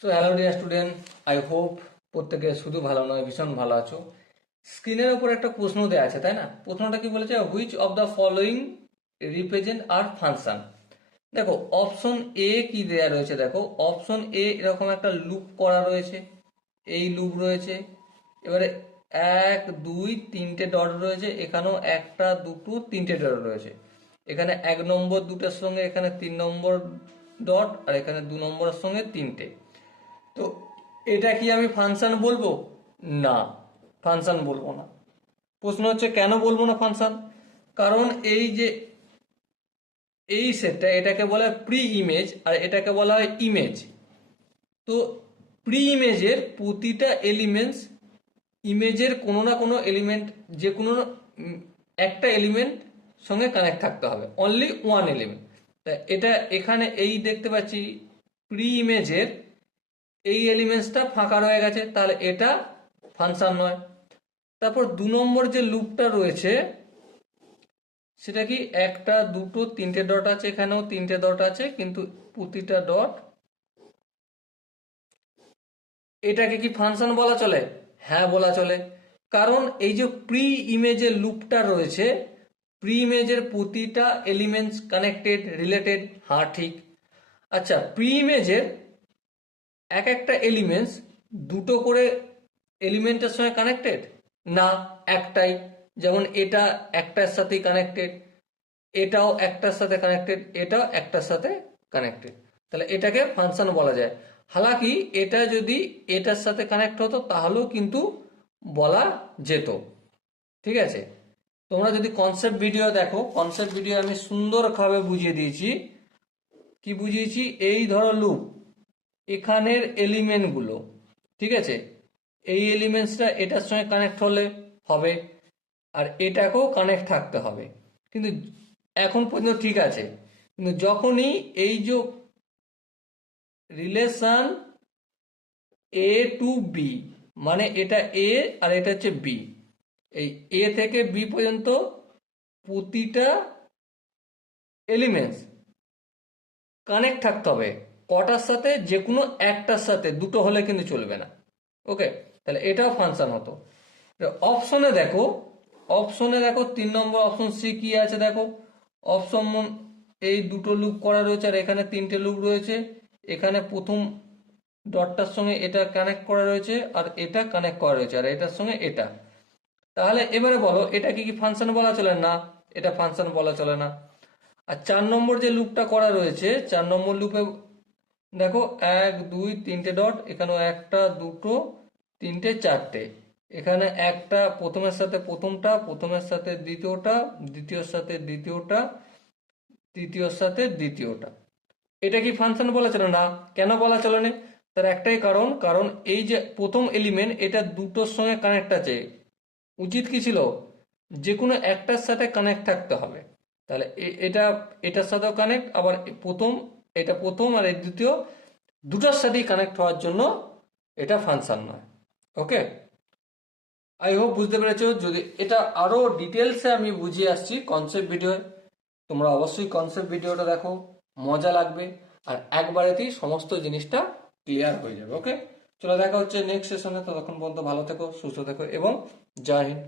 So hello dear student I hope প্রত্যেকে শুধু ভালো নয়, ভীষণ ভালো আছো। স্ক্রিনের উপর একটা প্রশ্ন দেওয়া আছে, তাই না? প্রশ্নটা কি বলেছে? Which of the following represent R function দেখো অপশন এ কি দেয়া রয়েছে? দেখো অপশন এ এরকম একটা লুপ করা রয়েছে। এই লুপ রয়েছে। এবারে এক, দুই, তিনটে ডট রয়েছে। এখানেও একটা, দুটো, তিনটে ডট রয়েছে। এখানে এক নম্বর দুটোর সঙ্গে এখানে তিন নম্বর ডট আর এখানে দু নম্বরের সঙ্গে তিনটে। তো এটা কি আমি ফাংশন বলব? না ফাংশন বলব না। প্রশ্ন হচ্ছে, কেন বলব না ফাংশন কারণ এই যে, এই সেটটা এটাকে বলা হয় প্রি ইমেজ আর এটাকে বলা হয় ইমেজ তো প্রি ইমেজের প্রতিটা এলিমেন্টস ইমেজের কোনো না কোনো এলিমেন্ট যে কোনো একটা এলিমেন্ট সঙ্গে কানেক্ট থাকতে হবে। অনলি ওয়ান এলিমেন্ট তা এটা এখানে এই দেখতে পাচ্ছি প্রি ইমেজের এই এলিমেন্টসটা ফাঁকা রয়ে গেছে, তাহলে এটা ফাংশন নয়। তারপর দু নম্বর যে লুপটা রয়েছে, সেটা কি একটা, দুটো, তিনটে ডট আছে এখানেও, তিনটে ডট আছে, কিন্তু প্রতিটা ডট, এটাকে কি ফাংশন বলা চলে? হ্যাঁ বলা চলে। কারণ এই যে প্রি ইমেজের লুপটা রয়েছে প্রি ইমেজের প্রতিটা এলিমেন্টস কানেক্টেড রিলেটেড হ্যাঁ ঠিক। আচ্ছা প্রি ইমেজের এক একটা এলিমেন্টস দুটো করে এলিমেন্টের সঙ্গে কানেক্টেড না, একটাই। যেমন এটা একটার সাথেই কানেক্টেড এটাও একটার সাথে কানেক্টেড এটাও একটার সাথে কানেক্টেড তাহলে এটাকে ফাংশন বলা যায়। হালাকি এটা যদি এটার সাথে কানেক্ট হতো, তাহলেও কিন্তু বলা যেত। ঠিক আছে? তোমরা যদি কনসেপ্ট ভিডিও দেখো কনসেপ্ট ভিডিও আমি সুন্দরভাবে বুঝিয়ে দিয়েছি। কি বুঝিয়েছি? এই ধরো লুপ এখানের এলিমেন্টগুলো ঠিক আছে? এই এলিমেন্টসটা এটার সঙ্গে কানেক্ট হলে হবে, আর এটাকেও কানেক্ট থাকতে হবে। কিন্তু এখন পর্যন্ত ঠিক আছে। কিন্তু যখনই এই যে রিলেশন এ টু বি মানে এটা এ আর এটা হচ্ছে বি এই এ থেকে বি পর্যন্ত প্রতিটা এলিমেন্টস কানেক্ট থাকতে হবে। কটার সাথে? যে কোনো একটার সাথে। দুটো হলে কিন্তু চলবে না। ওকে? তাহলে এটাও ফাংশন হতো। অপশনে দেখো অপশনে দেখো, তিন নম্বর অপশন সি কি আছে দেখো। অপশন এই দুটো লুপ করা রয়েছে আর এখানে তিনটে লুপ রয়েছে। এখানে প্রথম ডটটার সঙ্গে এটা কানেক্ট করা রয়েছে আর এটা কানেক্ট করা রয়েছে আর এটার সঙ্গে এটা। তাহলে এবারে বলো, এটা কি কি ফাংশন বলা চলে? না, এটা ফাংশন বলা চলে না। আর চার নম্বর যে লুপটা করা রয়েছে, চার নম্বর লুপে দেখো এক, দুই, তিনটে ডট, এখানেও একটা, দুটো, তিনটে, চারটে। এখানে একটা প্রথমের সাথে প্রথমটা, প্রথমের সাথে দ্বিতীয়টা, দ্বিতীয়র সাথে দ্বিতীয়টা, তৃতীয়র সাথে দ্বিতীয়টা। এটা কি ফাংশন বলা চলে? না। কেন বলা চলে না? তার একটাই কারণ কারণ এই যে প্রথম এলিমেন্ট এটা দুটোর সঙ্গে কানেক্ট আছে। উচিত কি ছিল? যে কোনো একটার সাথে কানেক্ট থাকতে হবে। তাহলে এটা, এটার সাথেও কানেক্ট আবার প্রথম এটা প্রথম আর এই দ্বিতীয়, দুটোর সাথেই কানেক্ট হওয়ার জন্য এটা ফাংশন নয়। ওকে আই হোপ বুঝতে পেরেছ। যদি এটা আরও ডিটেলসে আমি বুঝিয়ে আসছি কনসেপ্ট ভিডিও তোমরা অবশ্যই কনসেপ্ট ভিডিওটা দেখো, মজা লাগবে, আর একবারেতেই সমস্ত জিনিসটা ক্লিয়ার হয়ে যাবে। ওকে চলো দেখা হচ্ছে নেক্সট সেশনে ততক্ষণ পর্যন্ত ভালো থেকো, সুস্থ থেকো, এবং জয় হিন্দ।